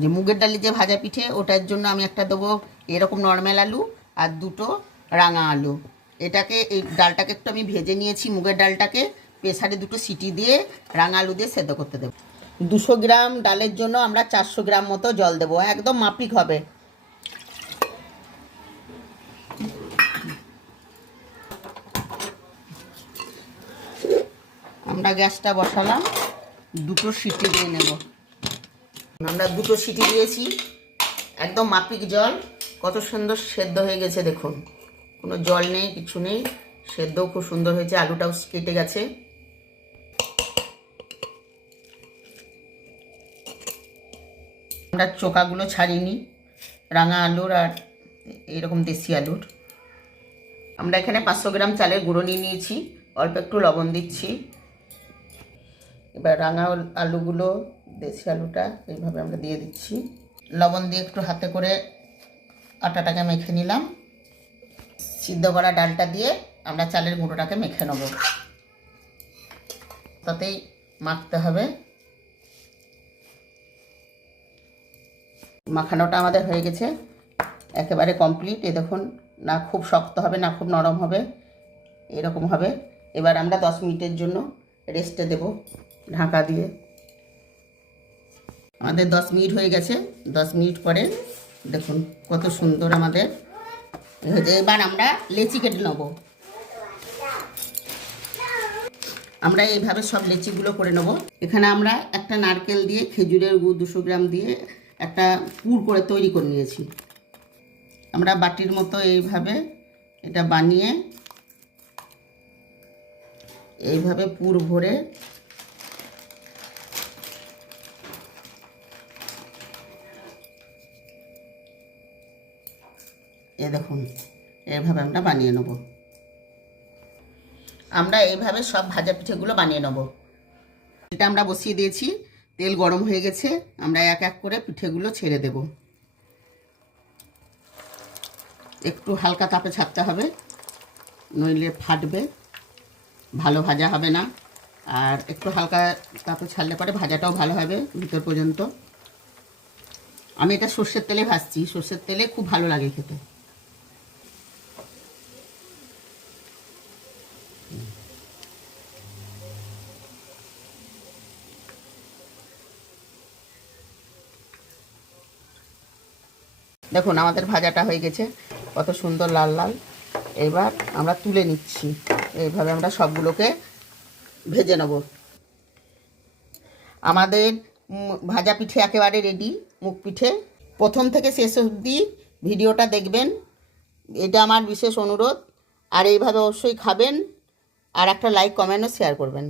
যে মুগের ডালি যে ভাজা পিঠে ওটার জন্য আমি একটা দেবো এরকম নর্মাল আলু আর দুটো রাঙা আলু। এটাকে এই ডালটাকে একটু আমি ভেজে নিয়েছি, মুগের ডালটাকে প্রেসারে দুটো সিটি দিয়ে রাঙা আলু দিয়ে সেদ্ধ করতে দেবো। 200 গ্রাম ডালের জন্য আমরা 400 গ্রাম মতো জল দেবো, একদম মাপিক হবে। আমরা গ্যাসটা বসালাম, দুটো সিটি দিয়ে নেব। আমরা দুটো সিটি দিয়েছি, একদম মাপিক জল। কত সুন্দর সেদ্ধ হয়ে গেছে দেখুন, কোনো জল নেই, কিছু নেই, সেদ্ধও খুব সুন্দর হয়েছে, আলুটাও কেটে গেছে। আমরা চোকাগুলো ছাড়িনি রাঙা আলুর আর এরকম দেশি আলুর। আমরা এখানে 500 গ্রাম চালের গুঁড়ো নিয়ে নিয়েছি, অল্প একটু লবণ দিচ্ছি। এবার রাঙা আলুগুলো, দেশি আলুটা এইভাবে আমরা দিয়ে দিচ্ছি। লবণ দিয়ে একটু হাতে করে আটাটাকে মেখে নিলাম। সিদ্ধ করা ডালটা দিয়ে আমরা চালের গুঁড়োটাকে মেখে নেব, তাতেই মাখতে হবে। মাখানোটা আমাদের হয়ে গেছে, একেবারে কমপ্লিট। এ দেখুন, না খুব শক্ত হবে না খুব নরম হবে, এরকম হবে। এবার আমরা 10 মিনিটের জন্য রেস্টে দেব ঢাকা দিয়ে। আমাদের 10 মিনিট হয়ে গেছে। 10 মিনিট পরে দেখুন কত সুন্দর আমাদের হয়েছে। এবার আমরা লেচি কেটে নেব। আমরা এইভাবে সব লেচিগুলো করে নেব। এখানে আমরা একটা নারকেল দিয়ে খেজুরের গুড় 200 গ্রাম দিয়ে একটা পুর করে তৈরি করে নিয়েছি। আমরা বাটির মতো এইভাবে এটা বানিয়ে এইভাবে পুর ভরে এ দেখুন এইভাবে আমরা বানিয়ে নেব। আমরা এইভাবে সব ভাজা পিঠেগুলো বানিয়ে নেব। এটা আমরা বসিয়ে দিয়েছি, তেল গরম হয়ে গেছে। আমরা এক এক করে পিঠেগুলো ছেড়ে দেব। একটু হালকা তাপে ছাড়তে হবে, নইলে ফাটবে, ভালো ভাজা হবে না। আর একটু হালকা তাপে ছাড়লে পরে ভাজাটাও ভালো হবে ভিতর পর্যন্ত। আমি এটা সর্ষের তেলে ভাজছি, সর্ষের তেলে খুব ভালো লাগে খেতে। দেখুন আমাদের ভাজাটা হয়ে গেছে, কত সুন্দর লাল লাল। এবার আমরা তুলে নিচ্ছি, এইভাবে আমরা সবগুলোকে ভেজে নেব। আমাদের ভাজা পিঠে একেবারে রেডি। মুগ পিঠে প্রথম থেকে শেষ অবধি ভিডিওটা দেখবেন, এটা আমার বিশেষ অনুরোধ। আর এইভাবে অবশ্যই খাবেন, আর একটা লাইক কমেন্টও শেয়ার করবেন।